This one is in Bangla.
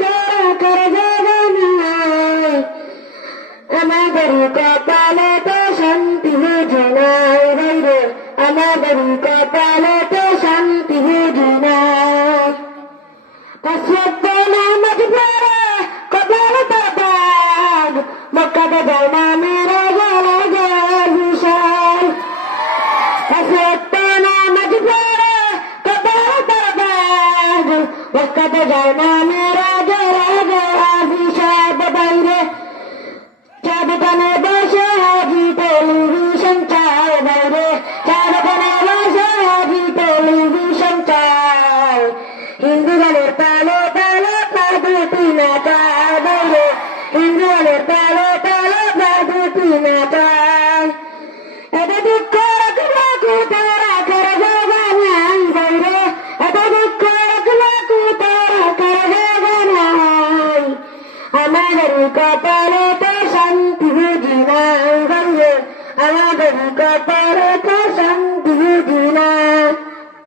তারা করে জাগানাই আমাদের কপালে তো শান্তি বুঝে নাই রে আমাদের কপালে তো শান্তি বুঝে নাই কসরত নামাজ পড়ে কপালে তো দাগ মক্কাতে যায় না মেরা গলা বিশাল কসরত নামাজ পড়ে কপালে তো দাগ মক্কাতে যায় না মেরা গলা বিশাল বাইরে চাঁদখানে বসে হাজি টেলিভিশন চায় বাইরে চাঁদখানে বসে হাজি টেলিভিশন চায় হিন্দু গানের তালে তালে পাদুটি নাচায় বাইরে হিন্দু গানের তালে তালে পাদুটি নাচায় এত দুঃখ রাখলে তারা করে জাগানাই বাইরে এত দুঃখ রাখলে তারা করে জাগানাই আমাদের কপালে